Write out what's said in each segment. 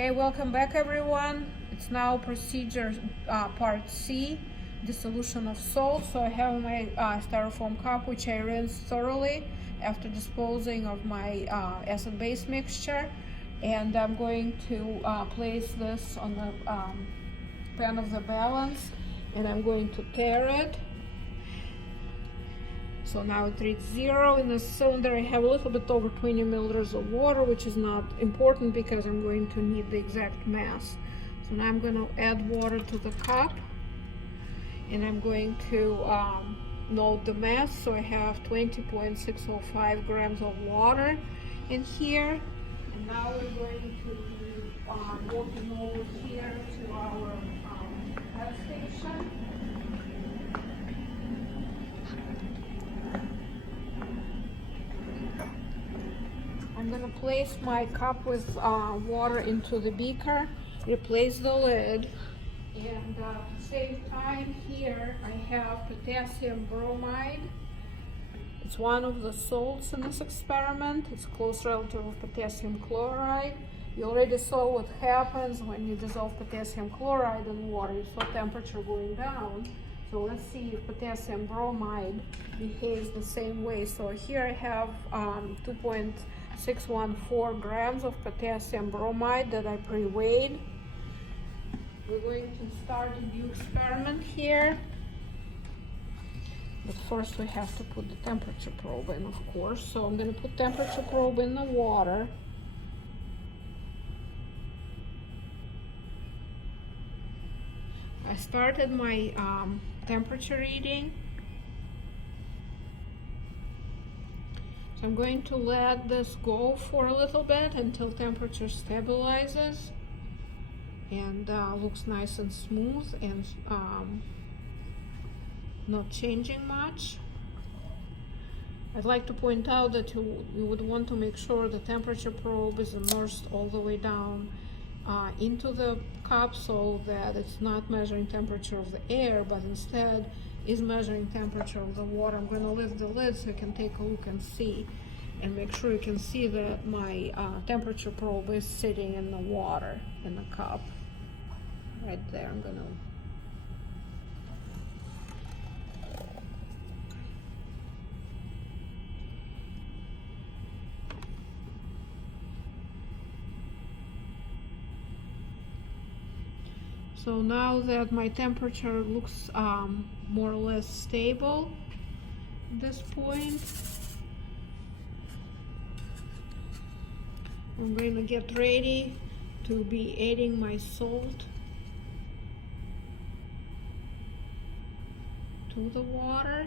Okay, welcome back everyone. It's now procedure part C, dissolution of salt. So I have my styrofoam cup, which I rinsed thoroughly after disposing of my acid-base mixture. And I'm going to place this on the pan of the balance, and I'm going to tare it. So now it reads 0. In the cylinder I have a little bit over 20 milliliters of water, which is not important because I'm going to need the exact mass. So now I'm going to add water to the cup, and I'm going to note the mass. So I have 20.605 grams of water in here. And now we're going to be walking over here to our test station. I'm going to place my cup with water into the beaker, replace the lid, and at the same time here I have potassium bromide. It's one of the salts in this experiment. It's a close relative of potassium chloride. You already saw what happens when you dissolve potassium chloride in water. You saw temperature going down. So let's see if potassium bromide behaves the same way. So here I have 2.614 grams of potassium bromide that I pre-weighed. We're going to start a new experiment here. But first we have to put the temperature probe in, of course. So I'm going to put temperature probe in the water. I started my temperature reading. So I'm going to let this go for a little bit until temperature stabilizes and looks nice and smooth and not changing much. I'd like to point out that you would want to make sure the temperature probe is immersed all the way down into the cup, so that it's not measuring temperature of the air, but instead is measuring temperature of the water. I'm going to lift the lid so you can take a look and see, and make sure you can see that my temperature probe is sitting in the water in the cup right there. I'm going to So now that my temperature looks more or less stable at this point, I'm going to get ready to be adding my salt to the water.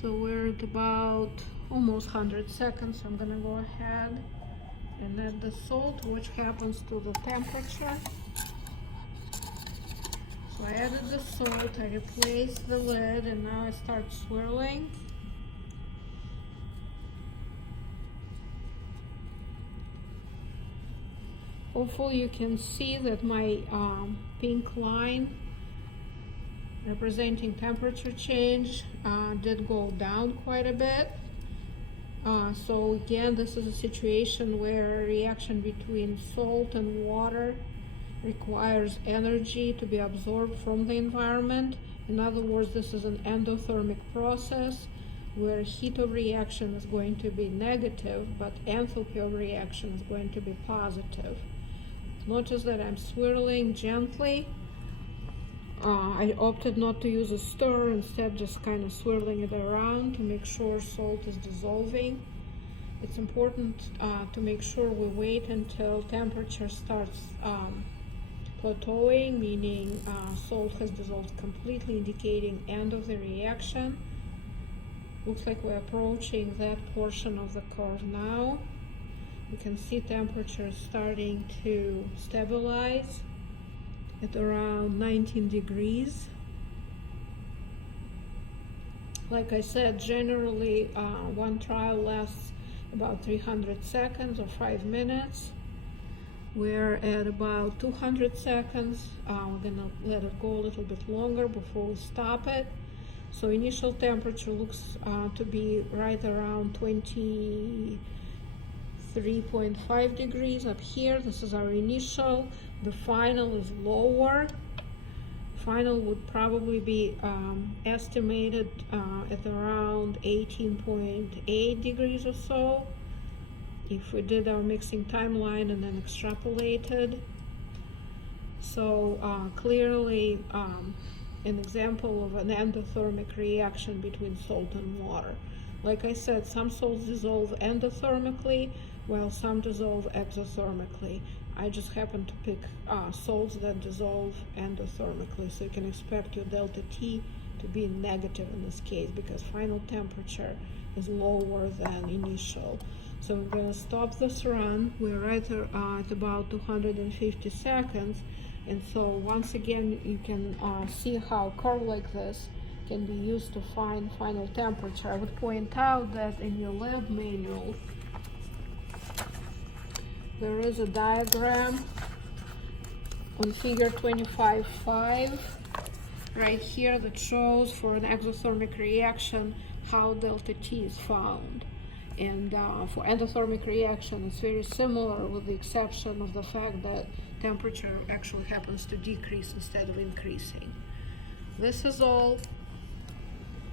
So we're at about almost 100 seconds. I'm going to go ahead and add the salt, which happens to the temperature. So I added the salt, I replaced the lid, and now I start swirling. Hopefully you can see that my pink line representing temperature change did go down quite a bit. So again, this is a situation where a reaction between salt and water requires energy to be absorbed from the environment. In other words, this is an endothermic process where heat of reaction is going to be negative, but enthalpy of reaction is going to be positive. Notice that I'm swirling gently. I opted not to use a stir, instead just kind of swirling it around to make sure salt is dissolving. It's important to make sure we wait until temperature starts plateauing, meaning salt has dissolved completely, indicating end of the reaction. Looks like we're approaching that portion of the curve now. You can see temperature starting to stabilize at around 19 degrees. Like I said, generally one trial lasts about 300 seconds or 5 minutes. We're at about 200 seconds. We're gonna let it go a little bit longer before we stop it. So initial temperature looks to be right around 23.5 degrees up here. This is our initial. The final is lower. Final would probably be estimated at around 18.8 degrees or so if we did our mixing timeline and then extrapolated. So clearly an example of an endothermic reaction between salt and water. Like I said, some salts dissolve endothermically while some dissolve exothermically. I just happen to pick salts that dissolve endothermically, so you can expect your delta T to be negative in this case because final temperature is lower than initial. So we're going to stop this run. We're right at about 250 seconds. And so once again, you can see how a curve like this can be used to find final temperature. I would point out that in your lab manual, there is a diagram on figure 25.5 right here that shows for an exothermic reaction how delta T is found. And for endothermic reaction, it's very similar with the exception of the fact that temperature actually happens to decrease instead of increasing. This is all.